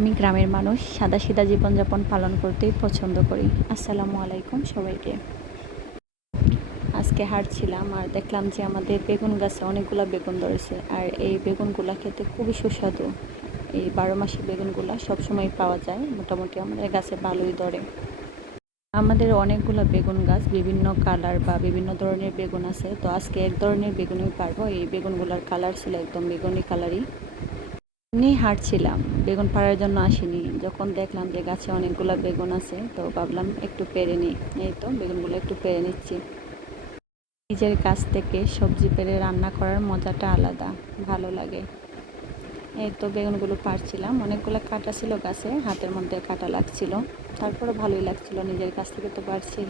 আমি গ্রামের মানুষ, সাদাসিধা জীবনযাপন পালন করতেই পছন্দ করি। আসসালামু আলাইকুম সবাইকে। আজকে হাঁটছিলাম আর দেখলাম যে আমাদের বেগুন গাছে অনেকগুলো বেগুন ধরেছে, আর এই বেগুনগুলা খেতে খুবই সুস্বাদু। এই 12 মাসি বেগুনগুলা সবসময় পাওয়া যায়, মোটামুটি আমাদের গাছে ভালোই ধরে। আমাদের অনেকগুলো বেগুন গাছ, বিভিন্ন কালার বা বিভিন্ন ধরনের বেগুন আছে। তো আজকে এক ধরনের বেগুনই পারবো। এই বেগুনগুলার কালার ছিল একদম বেগুনি কালারই। এমনি হাঁটছিলাম, বেগুন পাড়ার জন্য আসিনি। যখন দেখলাম যে গাছে অনেকগুলো বেগুন আছে, তো ভাবলাম একটু পেড়ে নিই। এই তো বেগুনগুলো একটু পেড়ে নিচ্ছি। নিজের গাছ থেকে সবজি পেড়ে রান্না করার মজাটা আলাদা, ভালো লাগে। এই তো বেগুনগুলো পাড়ছিলাম, অনেকগুলো কাটা ছিল গাছে, হাতের মধ্যে কাটা লাগছিল। তারপরে ভালোই লাগছিল, নিজের গাছ থেকে তো পারছি।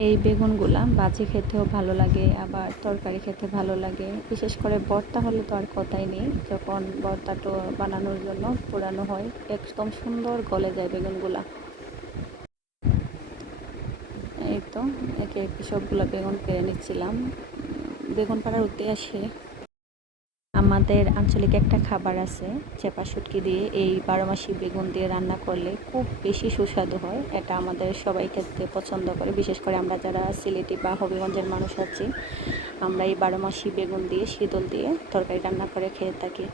এই বেগুনগুলা ভাজি খেতেও ভালো লাগে, আবার তরকারি খেতে ভালো লাগে। বিশেষ করে ভর্তা হলে তো আর কথাই নেই। যখন ভর্তাটা বানানোর জন্য পোড়ানো হয়, একদম সুন্দর গলে যায় বেগুনগুলা। এই তো একে একে সবগুলো বেগুন পেরে নিচ্ছিলাম। বেগুন পাড়ার উদ্দেশ্যে আমাদের আঞ্চলিক একটা খাবার আছে, চেপা শুটকি দিয়ে এই 12 মাসি বেগুন দিয়ে রান্না করলে খুব বেশি সুস্বাদু হয়। এটা আমাদের সবাই খেতে পছন্দ করে, বিশেষ করে আমরা যারা সিলেটি বা হবিগঞ্জের মানুষ আছি, আমরা এই 12 মাসি বেগুন দিয়ে শীতল দিয়ে তরকারি রান্না করে খেয়ে থাকি।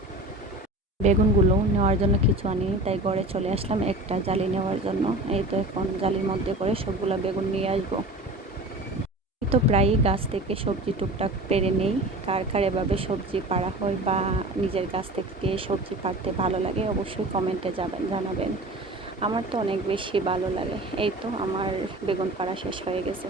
বেগুনগুলো নেওয়ার জন্য কিছু আনি, তাই ঘরে চলে আসলাম একটা জালি নেওয়ার জন্য। এই তো এখন জালির মধ্যে করে সবগুলো বেগুন নিয়ে আসবো। তো প্রায়ই গাছ থেকে সবজি টুকটাক পেড়ে নেই। কার কার এভাবে সবজি পাড়া হয় বা নিজের গাছ থেকে সবজি পাড়তে ভালো লাগে, অবশ্যই কমেন্টে জানাবেন। আমার তো অনেক বেশি ভালো লাগে। এই তো আমার বেগুন পাড়া শেষ হয়ে গেছে।